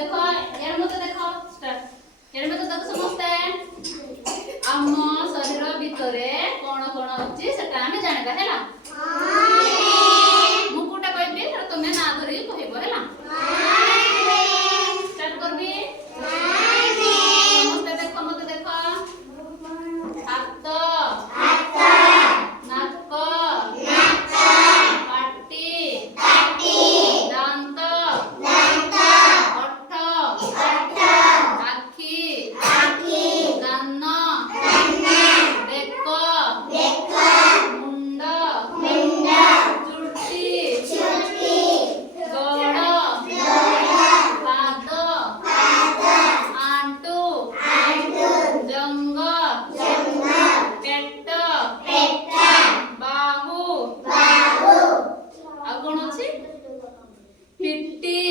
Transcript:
देख यार मत देख स्टार्ट यार मत देख समस्ते आम शरीर भितर कौन कौन अच्छी से जानवा है मु कोटा कहबी तुम्हें ना धरिक कहब है स्टार्ट करबी समस्ते देख मत देख हाथ नाक पाटी दांत ओठ आखि कान बेक मुंड चुटी गोड़ पाद आंटू जंग पेट बाहु आ कौन अच्छी पिटी